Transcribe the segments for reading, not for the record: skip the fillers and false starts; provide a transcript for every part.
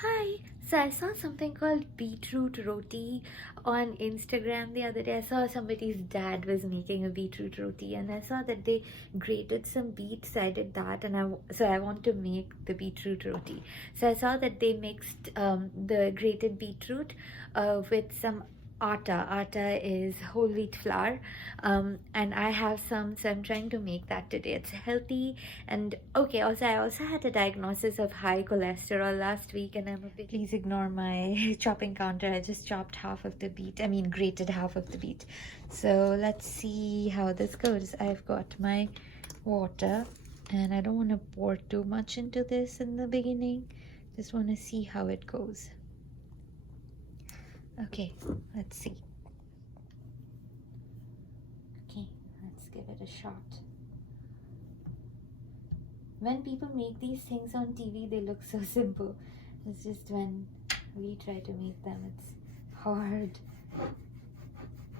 Hi. So I saw something called beetroot roti on Instagram the other day. I saw somebody's dad was making a beetroot roti, and I saw that they grated some beets. So I did that, and I want to make the beetroot roti. So I saw that they mixed the grated beetroot with some atta. Atta is whole wheat flour, and I have some, so I'm trying to make that today. It's healthy. And okay, also I also had a diagnosis of high cholesterol last week, and I'm a bit, please ignore my chopping counter. I just chopped half of the beet, I mean grated half of the beet. So let's see how this goes. I've got my water, and I don't want to pour too much into this in the beginning. Just want to see how it goes. Okay, let's see. Okay, let's give it a shot. When people make these things on TV, they look so simple. It's just when we try to make them, it's hard.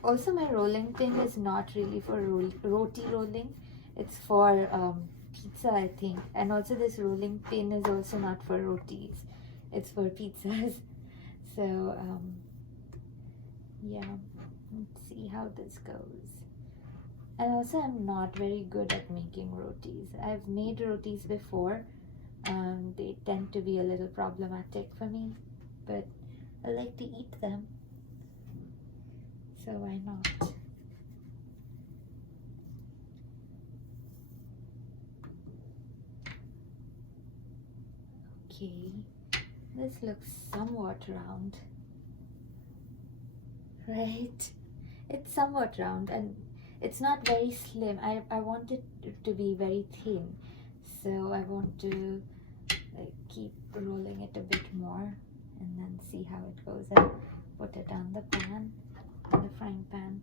Also, my rolling pin is not really for roti rolling. It's for pizza, I think. And also this rolling pin is also not for rotis. It's for pizzas. So, yeah. Let's see how this goes. And also, I'm not very good at making rotis. I've made rotis before. They tend to be a little problematic for me, but I like to eat them, so why not? Okay, this looks somewhat round, right? It's somewhat round, and it's not very slim. I want it to be very thin, so I want to keep rolling it a bit more and then see how it goes. I'll put it on the pan, the frying pan.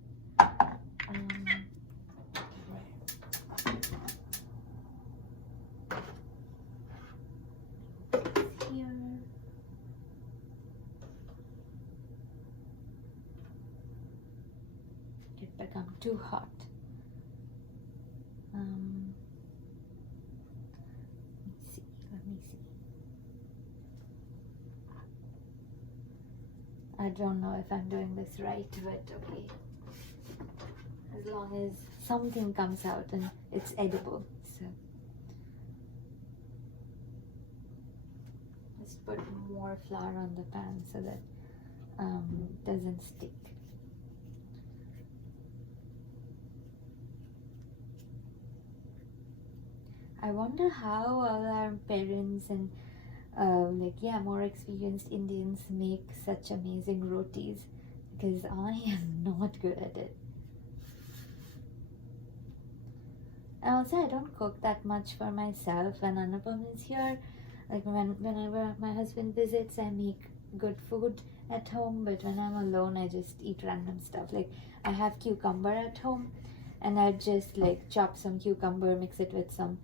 Here. It become too hot. Let me see. I don't know if I'm doing this right, but okay. As long as something comes out and it's edible, so. Just put more flour on the pan so that it doesn't stick. I wonder how all our parents and more experienced Indians make such amazing rotis, because I am not good at it. And also, I don't cook that much for myself. When Anupam is here, like whenever my husband visits, I make good food at home, but when I'm alone, I just eat random stuff. Like, I have cucumber at home, and I just like chop some cucumber, mix it with some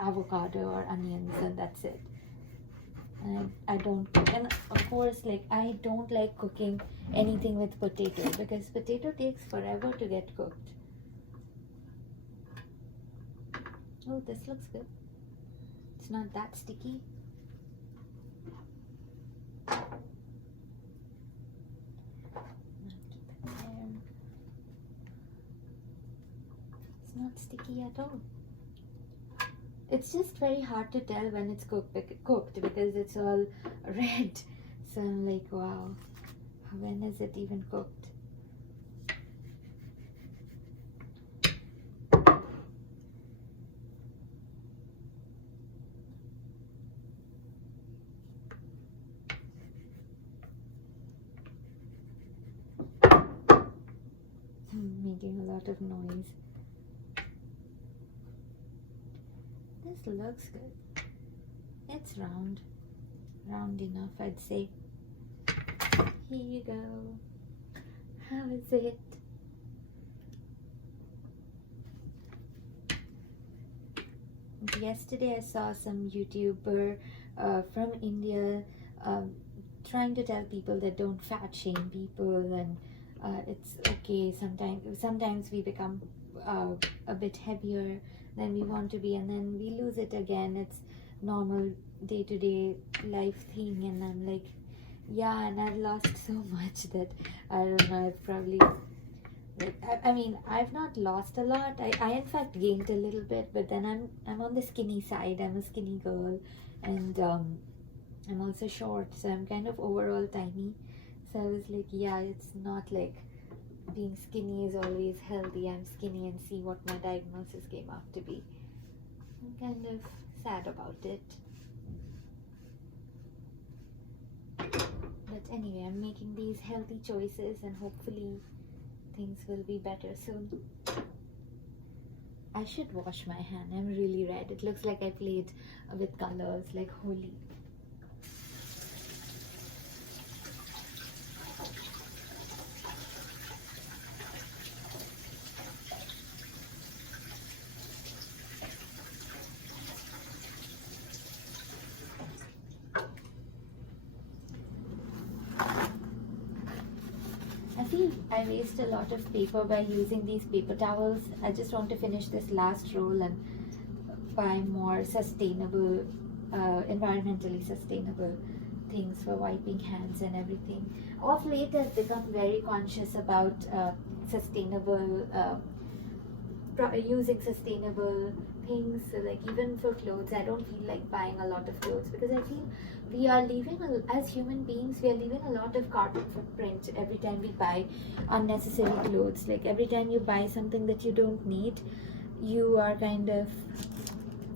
avocado or onions, and that's it. And I don't cook. And of course, like, I don't like cooking anything with potato, because potato takes forever to get cooked. Oh, this looks good. It's not that sticky. Keep it there. It's not sticky at all. It's just very hard to tell when it's cooked because it's all red. So I'm like, wow, when is it even cooked? Making a lot of noise. This looks good. It's round enough, I'd say. Here you go. How is it? Yesterday I saw some YouTuber from India trying to tell people that don't fat shame people, and it's okay. Sometimes we become a bit heavier than we want to be, and then we lose it again. It's normal day-to-day life thing, and I'm like, yeah, and I've lost so much that I don't know, I've probably, like, I mean, I've not lost a lot. I in fact gained a little bit, but then I'm on the skinny side. I'm a skinny girl, and I'm also short, so I'm kind of overall tiny. So I was like, yeah, it's not like being skinny is always healthy. I'm skinny, and see what my diagnosis came out to be. I'm kind of sad about it. But anyway, I'm making these healthy choices, and hopefully things will be better soon. I should wash my hand. I'm really red. It looks like I played with colors like Holi. I feel I waste a lot of paper by using these paper towels. I just want to finish this last roll and buy more sustainable, environmentally sustainable things for wiping hands and everything. Of late, I've become very conscious about sustainable, using sustainable things. So like even for clothes, I don't feel like buying a lot of clothes because I feel we are leaving, as human beings, we are leaving a lot of carbon footprint every time we buy unnecessary clothes. Like every time you buy something that you don't need, you are kind of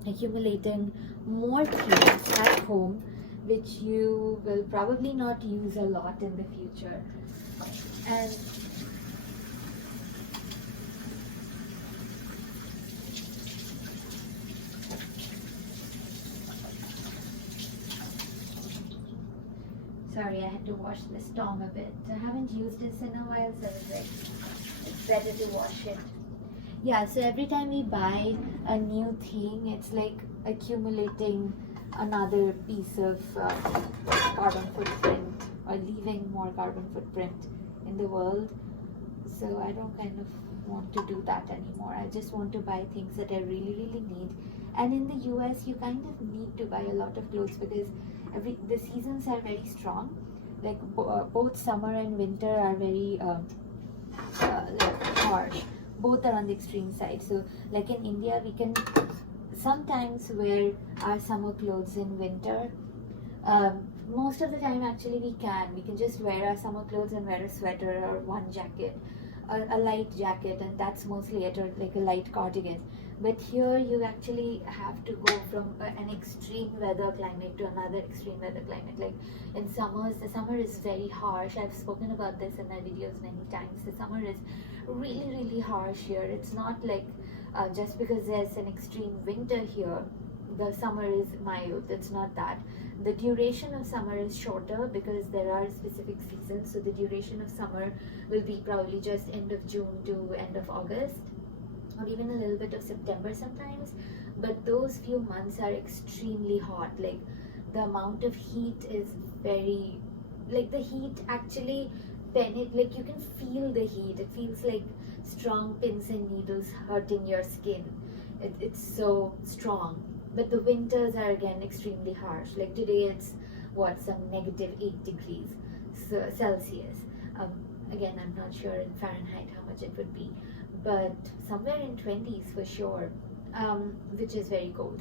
accumulating more things at home which you will probably not use a lot in the future. And sorry, I had to wash this tong a bit. I haven't used this in a while, so I was like, it's better to wash it. Yeah, so every time we buy a new thing, it's like accumulating another piece of carbon footprint, or leaving more carbon footprint in the world. So I don't kind of want to do that anymore. I just want to buy things that I really, really need. And in the US, you kind of need to buy a lot of clothes because the seasons are very strong. Like both summer and winter are very like harsh. Both are on the extreme side. So like in India, we can sometimes wear our summer clothes in winter. Most of the time actually we can just wear our summer clothes and wear a sweater or one jacket, a light jacket, and that's mostly it, or like a light cardigan. But here you actually have to go from an extreme weather climate to another extreme weather climate. Like in summers, the summer is very harsh. I've spoken about this in my videos many times. The summer is really, really harsh here. It's not like just because there's an extreme winter here, the summer is mild. It's not that. The duration of summer is shorter because there are specific seasons. So the duration of summer will be probably just end of June to end of August, or even a little bit of September sometimes. But those few months are extremely hot. Like the amount of heat is very, like the heat actually like you can feel the heat. It feels like strong pins and needles hurting your skin. It's so strong. But the winters are again extremely harsh. Like today it's some -8 degrees Celsius. Again, I'm not sure in Fahrenheit how much it would be, but somewhere in 20s for sure, which is very cold.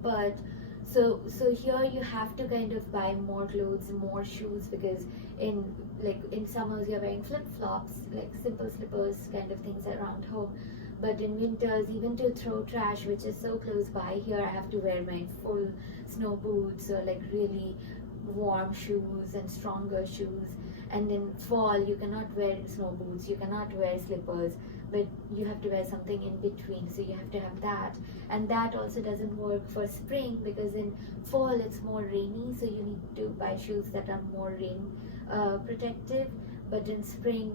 But so here you have to kind of buy more clothes, more shoes, because in summers you're wearing flip-flops, like simple slippers kind of things around home. But in winters, even to throw trash, which is so close by here, I have to wear my full snow boots or like really warm shoes and stronger shoes. And in fall, you cannot wear snow boots, you cannot wear slippers, but you have to wear something in between. So you have to have that. And that also doesn't work for spring, because in fall it's more rainy, so you need to buy shoes that are more rain protective. But in spring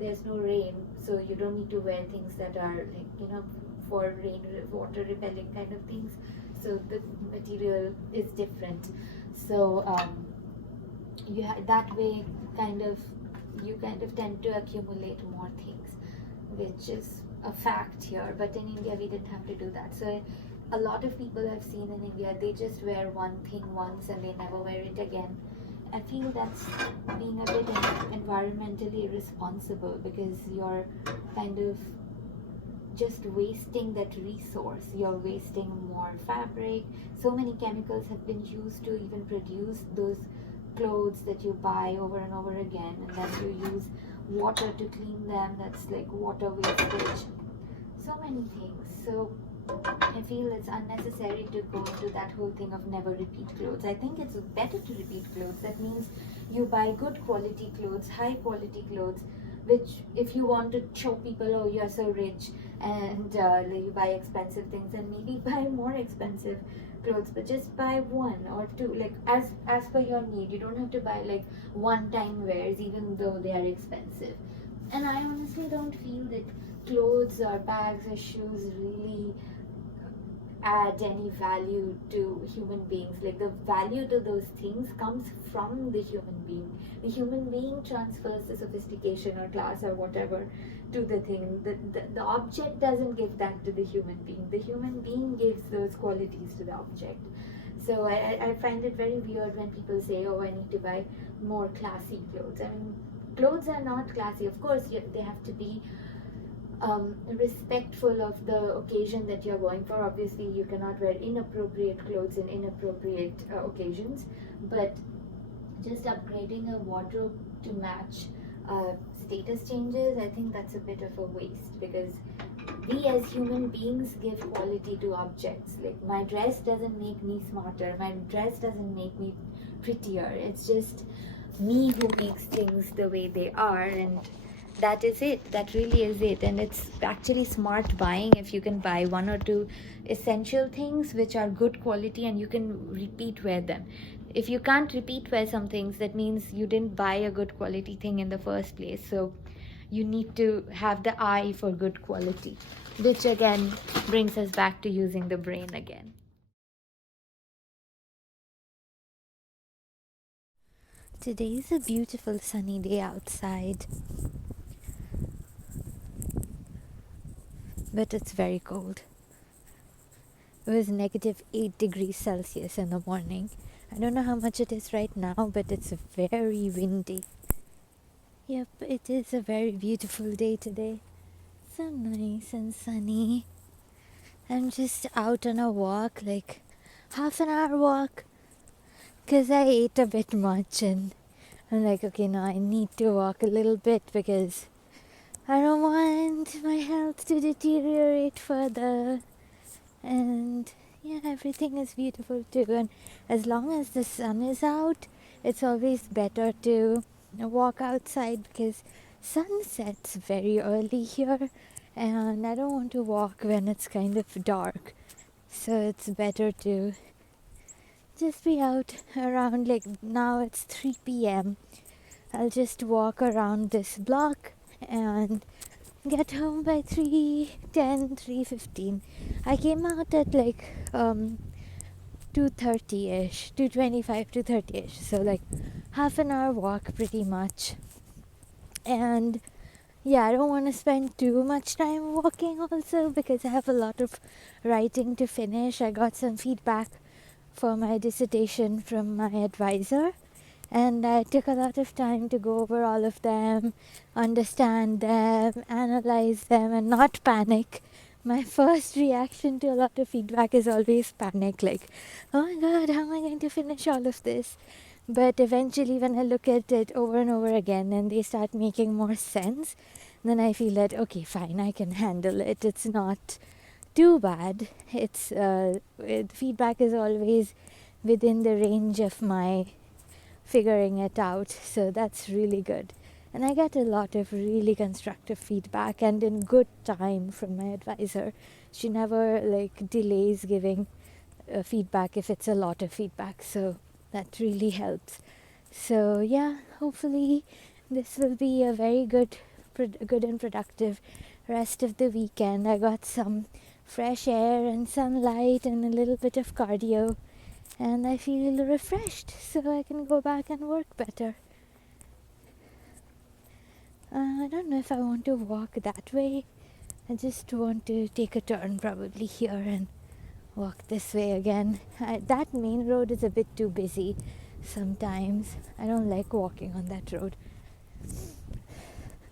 there's no rain, so you don't need to wear things that are like for rain, water repelling kind of things. So the material is different. So that way you kind of tend to accumulate more things, which is a fact here. But in India we didn't have to do that. So a lot of people I've seen in India, they just wear one thing once and they never wear it again. I feel that's being a bit environmentally irresponsible, because you're kind of just wasting that resource. You're wasting more fabric. So many chemicals have been used to even produce those clothes that you buy over and over again, and then you use water to clean them. That's like water wastage. So many things. So I feel it's unnecessary to go into that whole thing of never repeat clothes. I think it's better to repeat clothes. That means you buy good quality clothes, high quality clothes, which if you want to show people, oh, you're so rich, and you buy expensive things, then maybe buy more expensive clothes, but just buy one or two, like as per your need. You don't have to buy like one time wears, even though they are expensive. And I honestly don't feel that clothes or bags or shoes really add any value to human beings. Like, the value to those things comes from the human being. The human being transfers the sophistication or class or whatever to the thing. The object doesn't give that to the human being. The human being gives those qualities to the object. So I find it very weird when people say, oh, I need to buy more classy clothes. I mean, clothes are not classy. Of course, they have to be respectful of the occasion that you're going for. Obviously, you cannot wear inappropriate clothes in inappropriate occasions, but just upgrading a wardrobe to match status changes, I think that's a bit of a waste, because we as human beings give quality to objects. Like, my dress doesn't make me smarter, my dress doesn't make me prettier. It's just me who makes things the way they are, and that is it. That really is it. And it's actually smart buying if you can buy one or two essential things which are good quality and you can repeat wear them. If you can't repeat wear some things, that means you didn't buy a good quality thing in the first place. So you need to have the eye for good quality, which again brings us back to using the brain again. Today is a beautiful sunny day outside, but it's very cold. It was -8 degrees Celsius in the morning. I don't know how much it is right now, but it's very windy. Yep, it is a very beautiful day today. So nice and sunny. I'm just out on a walk, like half an hour walk, because I ate a bit much, and I'm like, okay, now I need to walk a little bit because I don't want my health to deteriorate further. And yeah, everything is beautiful too, and as long as the sun is out, it's always better to walk outside, because sun sets very early here and I don't want to walk when it's kind of dark. So it's better to just be out around, like now it's 3 p.m. I'll just walk around this block and get home by 3:10, 3:15. I came out at like 2:30ish, 2:25, 2:30ish. So like half an hour walk pretty much. And yeah, I don't want to spend too much time walking also, because I have a lot of writing to finish. I got some feedback for my dissertation from my advisor, and I took a lot of time to go over all of them, understand them, analyze them, and not panic. My first reaction to a lot of feedback is always panic, like, oh my god, how am I going to finish all of this? But eventually, when I look at it over and over again and they start making more sense, then I feel that, okay, fine, I can handle it. It's not too bad. Feedback is always within the range of my figuring it out, so that's really good. And I get a lot of really constructive feedback, and in good time, from my advisor. She never like delays giving feedback if it's a lot of feedback, so that really helps. So yeah, hopefully this will be a very good and productive rest of the weekend. I got some fresh air and sunlight and a little bit of cardio, and I feel refreshed, so I can go back and work better. I don't know if I want to walk that way. I just want to take a turn probably here and walk this way again. That main road is a bit too busy sometimes. I don't like walking on that road.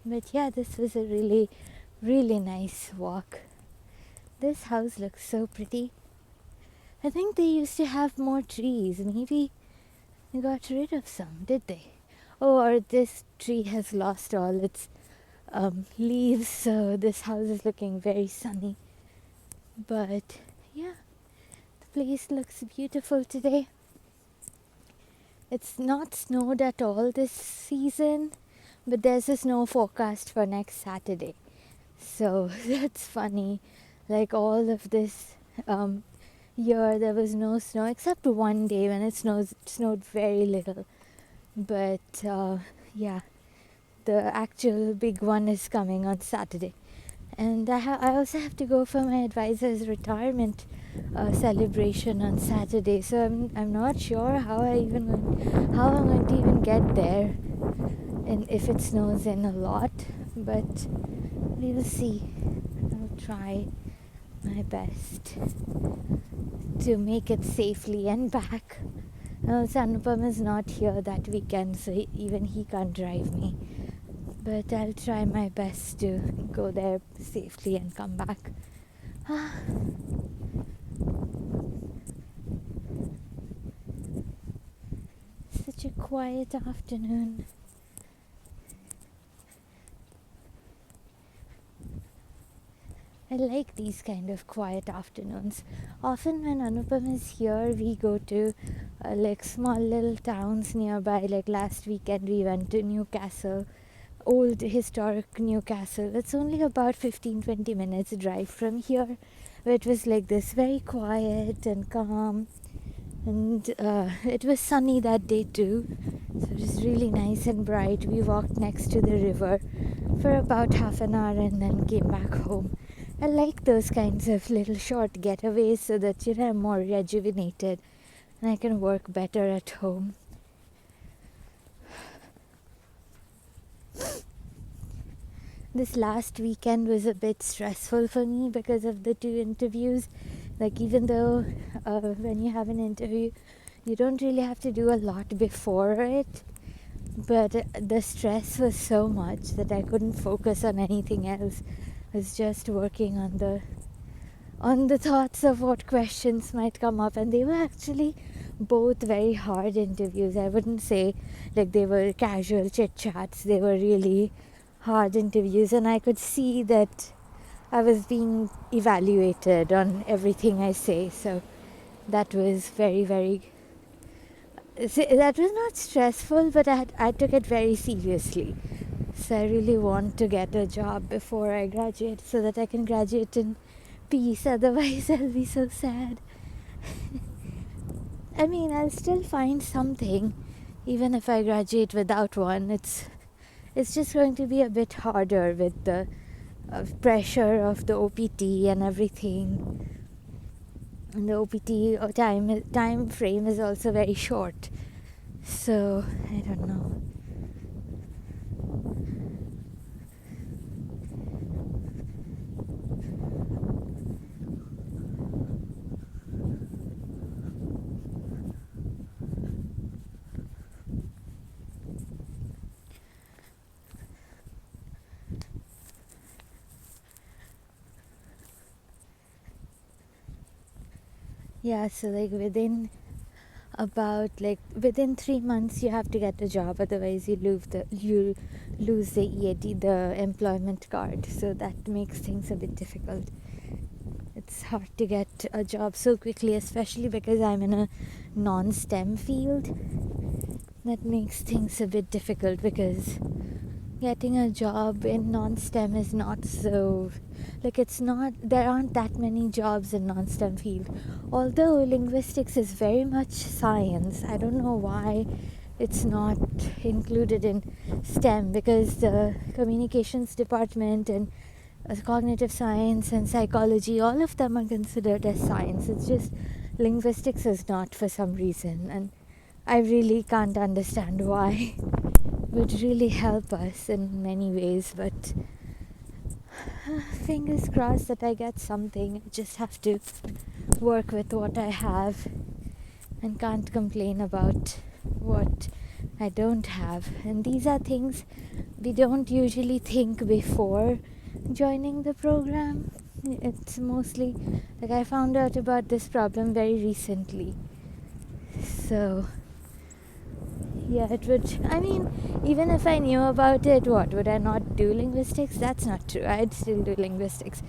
But yeah, this was a really, really nice walk. This house looks so pretty. I think they used to have more trees. Maybe they got rid of some, did they? Oh, or this tree has lost all its leaves, so this house is looking very sunny. But yeah, the place looks beautiful today. It's not snowed at all this season, but there's a snow forecast for next Saturday. So that's funny. Like all of this year, there was no snow except one day when it snowed very little. But yeah, the actual big one is coming on Saturday. And I also have to go for my advisor's retirement celebration on Saturday. So I'm not sure how I'm going to even get there, and if it snows in a lot. But we will see. I'll try my best to make it safely and back. Anupam is not here that weekend, so even he can't drive me. But I'll try my best to go there safely and come back. Such a quiet afternoon. I like these kind of quiet afternoons. Often when Anupam is here, we go to like small little towns nearby. Like last weekend we went to Newcastle, old historic Newcastle. It's only about 15-20 minutes drive from here. But it was like this, very quiet and calm. And it was sunny that day too. So it was really nice and bright. We walked next to the river for about half an hour and then came back home. I like those kinds of little short getaways so that I'm more rejuvenated and I can work better at home. This last weekend was a bit stressful for me because of the 2 interviews. Like, even though when you have an interview, you don't really have to do a lot before it, but the stress was so much that I couldn't focus on anything else. I was just working on the thoughts of what questions might come up, and they were actually both very hard interviews. I wouldn't say like they were casual chit chats. They were really hard interviews, and I could see that I was being evaluated on everything I say. So that was very, very, that was not stressful, but I took it very seriously. So I really want to get a job before I graduate so that I can graduate in peace. Otherwise I'll be so sad. I mean, I'll still find something even if I graduate without one. It's just going to be a bit harder with the pressure of the OPT and everything. And the OPT time frame is also very short. So I don't know. Yeah, so like within 3 months you have to get a job, otherwise you lose the EAD, the employment card. So that makes things a bit difficult. It's hard to get a job so quickly, especially because I'm in a non-STEM field. That makes things a bit difficult because getting a job in non-STEM is not so, there aren't that many jobs in non-STEM field. Although linguistics is very much science, I don't know why it's not included in STEM, because the communications department and cognitive science and psychology, all of them are considered as science. It's just linguistics is not for some reason, and I really can't understand why. Would really help us in many ways, but fingers crossed that I get something. I just have to work with what I have and can't complain about what I don't have. And these are things we don't usually think before joining the program. It's mostly like I found out about this problem very recently. So yeah, it would, I mean, even if I knew about it, what, would I not do linguistics? That's not true. I'd still do linguistics.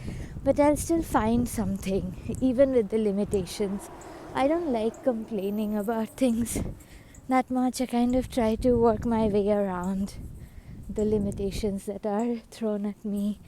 But I'll still find something, even with the limitations. I don't like complaining about things that much. I kind of try to work my way around the limitations that are thrown at me